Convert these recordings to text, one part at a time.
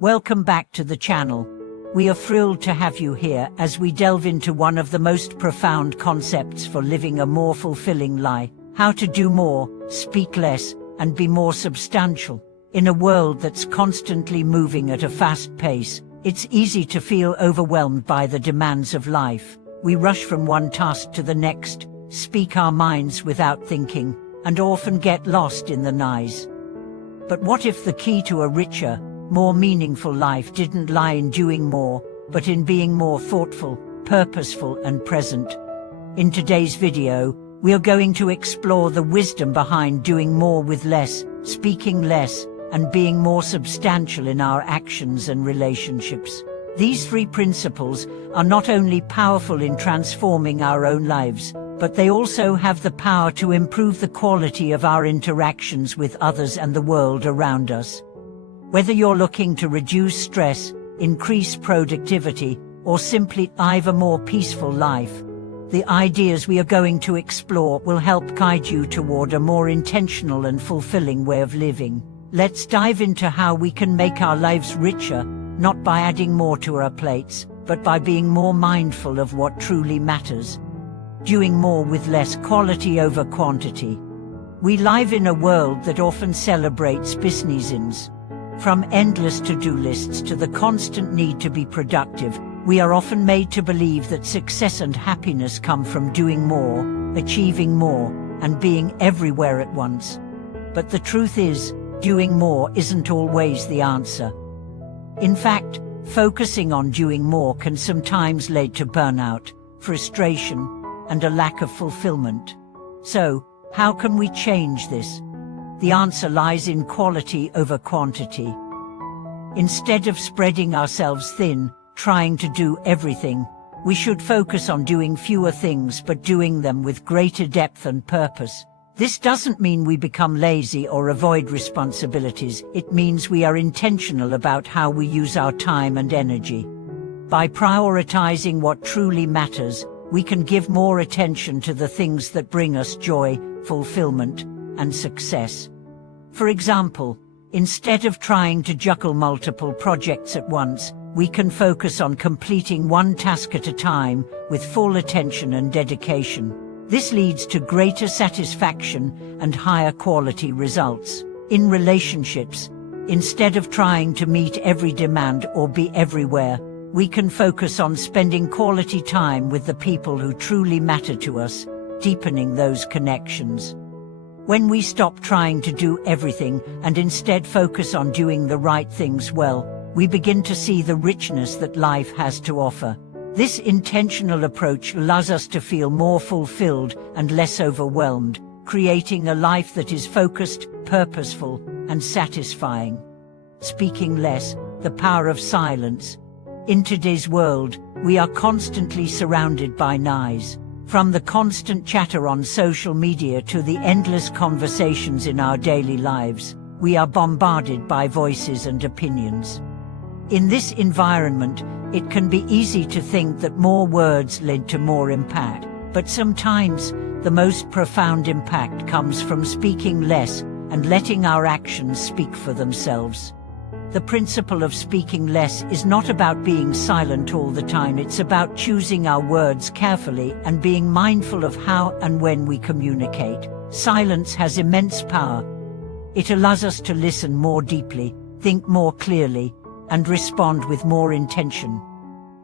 Welcome back to the channel. We are thrilled to have you here as we delve into one of the most profound concepts for living a more fulfilling life: how to do more, speak less, and be more substantial. In a world that's constantly moving at a fast pace, it's easy to feel overwhelmed by the demands of life. We rush from one task to the next, speak our minds without thinking, and often get lost in the noise. But what if the key to a richer, more meaningful life didn't lie in doing more, but in being more thoughtful, purposeful, and present? In today's video, we are going to explore the wisdom behind doing more with less, speaking less, and being more substantial in our actions and relationships. These three principles are not only powerful in transforming our own lives, but they also have the power to improve the quality of our interactions with others and the world around us. Whether you're looking to reduce stress, increase productivity, or simply live a more peaceful life, the ideas we are going to explore will help guide you toward a more intentional and fulfilling way of living. Let's dive into how we can make our lives richer, not by adding more to our plates, but by being more mindful of what truly matters. Doing more with less, quality over quantity. We live in a world that often celebrates business. From endless to-do lists to the constant need to be productive, we are often made to believe that success and happiness come from doing more, achieving more, and being everywhere at once. But the truth is, doing more isn't always the answer. In fact, focusing on doing more can sometimes lead to burnout, frustration, and a lack of fulfillment. So, how can we change this? The answer lies in quality over quantity. Instead of spreading ourselves thin, trying to do everything, we should focus on doing fewer things but doing them with greater depth and purpose. This doesn't mean we become lazy or avoid responsibilities. It means we are intentional about how we use our time and energy. By prioritizing what truly matters, we can give more attention to the things that bring us joy, fulfillment, and success. For example, instead of trying to juggle multiple projects at once, we can focus on completing one task at a time with full attention and dedication. This leads to greater satisfaction and higher quality results. In relationships, instead of trying to meet every demand or be everywhere, we can focus on spending quality time with the people who truly matter to us, deepening those connections. When we stop trying to do everything and instead focus on doing the right things well, we begin to see the richness that life has to offer. This intentional approach allows us to feel more fulfilled and less overwhelmed, creating a life that is focused, purposeful, and satisfying. Speaking less, the power of silence. In today's world, we are constantly surrounded by noise. From the constant chatter on social media to the endless conversations in our daily lives, we are bombarded by voices and opinions. In this environment, it can be easy to think that more words lead to more impact, but sometimes, the most profound impact comes from speaking less and letting our actions speak for themselves. The principle of speaking less is not about being silent all the time. It's about choosing our words carefully and being mindful of how and when we communicate. Silence has immense power. It allows us to listen more deeply, think more clearly, and respond with more intention.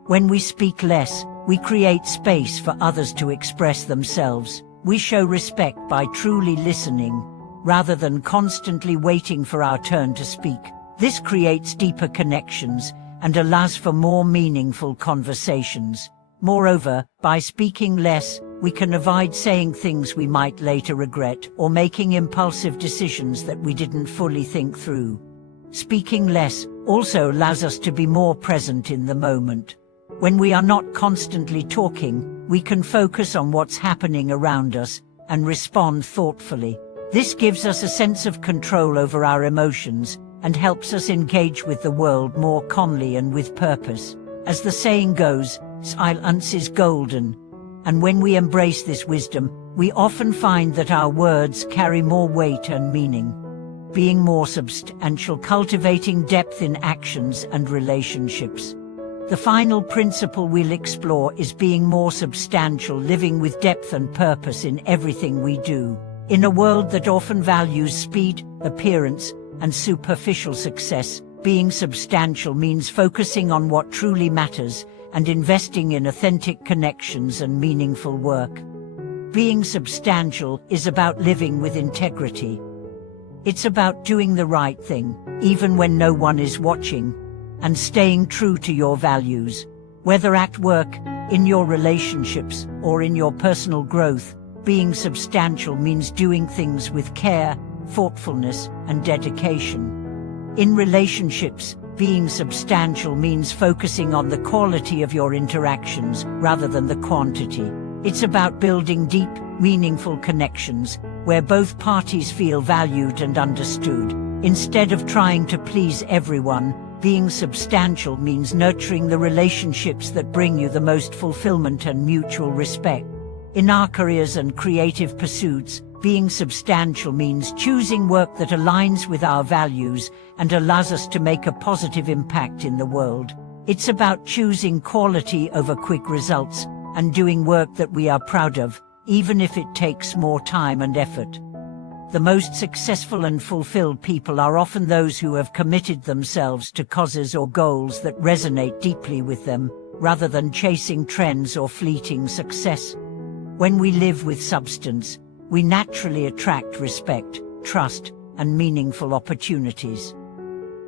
When we speak less, we create space for others to express themselves. We show respect by truly listening, rather than constantly waiting for our turn to speak. This creates deeper connections and allows for more meaningful conversations. Moreover, by speaking less, we can avoid saying things we might later regret or making impulsive decisions that we didn't fully think through. Speaking less also allows us to be more present in the moment. When we are not constantly talking, we can focus on what's happening around us and respond thoughtfully. This gives us a sense of control over our emotions and helps us engage with the world more calmly and with purpose. As the saying goes, silence is golden. And when we embrace this wisdom, we often find that our words carry more weight and meaning. being more substantial, cultivating depth in actions and relationships. The final principle we'll explore is being more substantial, living with depth and purpose in everything we do. In a world that often values speed, appearance, and superficial success, being substantial means focusing on what truly matters and investing in authentic connections and meaningful work. Being substantial is about living with integrity. It's about doing the right thing, even when no one is watching, and staying true to your values. Whether at work, in your relationships, or in your personal growth, being substantial means doing things with care, thoughtfulness, and dedication. In relationships, being substantial means focusing on the quality of your interactions rather than the quantity. It's about building deep, meaningful connections where both parties feel valued and understood. Instead of trying to please everyone, being substantial means nurturing the relationships that bring you the most fulfillment and mutual respect. In our careers and creative pursuits, being substantial means choosing work that aligns with our values and allows us to make a positive impact in the world. It's about choosing quality over quick results and doing work that we are proud of, even if it takes more time and effort. The most successful and fulfilled people are often those who have committed themselves to causes or goals that resonate deeply with them, rather than chasing trends or fleeting success. When we live with substance, we naturally attract respect, trust, and meaningful opportunities.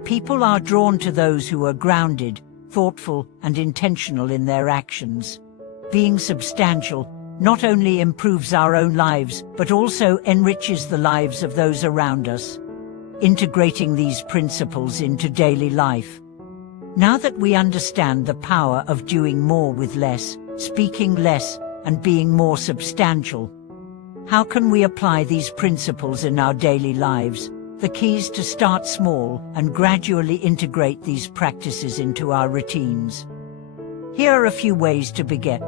People are drawn to those who are grounded, thoughtful, and intentional in their actions. Being substantial not only improves our own lives, but also enriches the lives of those around us. Integrating these principles into daily life. Now that we understand the power of doing more with less, speaking less, and being more substantial, how can we apply these principles in our daily lives? The key is to start small and gradually integrate these practices into our routines. Here are a few ways to begin.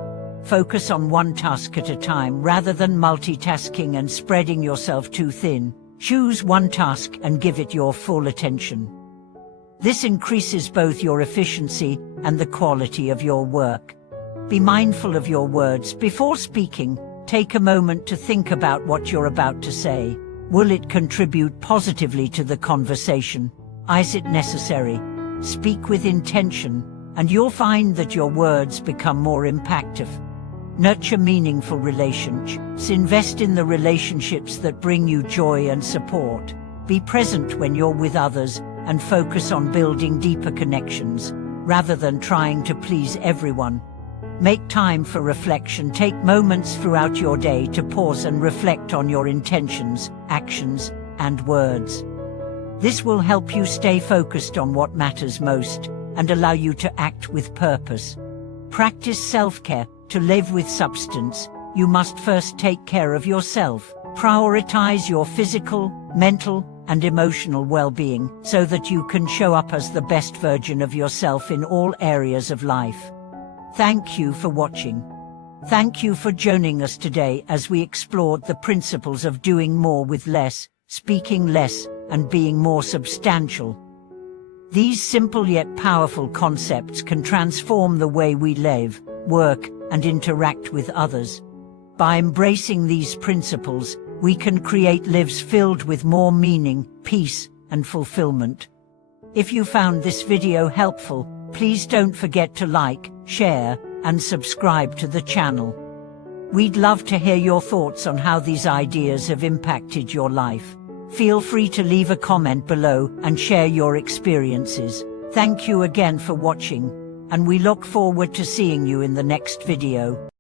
Focus on one task at a time rather than multitasking and spreading yourself too thin. Choose one task and give it your full attention. This increases both your efficiency and the quality of your work. Be mindful of your words before speaking. Take a moment to think about what you're about to say. Will it contribute positively to the conversation? Is it necessary? Speak with intention, and you'll find that your words become more impactful. Nurture meaningful relationships. Invest in the relationships that bring you joy and support. Be present when you're with others, and focus on building deeper connections, rather than trying to please everyone. Make time for reflection. Take moments throughout your day to pause and reflect on your intentions, actions, and words. This will help you stay focused on what matters most and allow you to act with purpose. Practice self-care. To live with substance, you must first take care of yourself. Prioritize your physical, mental, and emotional well-being so that you can show up as the best version of yourself in all areas of life. Thank you for watching. Thank you for joining us today as we explored the principles of doing more with less, speaking less, and being more substantial. These simple yet powerful concepts can transform the way we live, work, and interact with others. By embracing these principles, we can create lives filled with more meaning, peace, and fulfillment. If you found this video helpful, please don't forget to like, share, and subscribe to the channel. We'd love to hear your thoughts on how these ideas have impacted your life. Feel free to leave a comment below and share your experiences. Thank you again for watching, and we look forward to seeing you in the next video.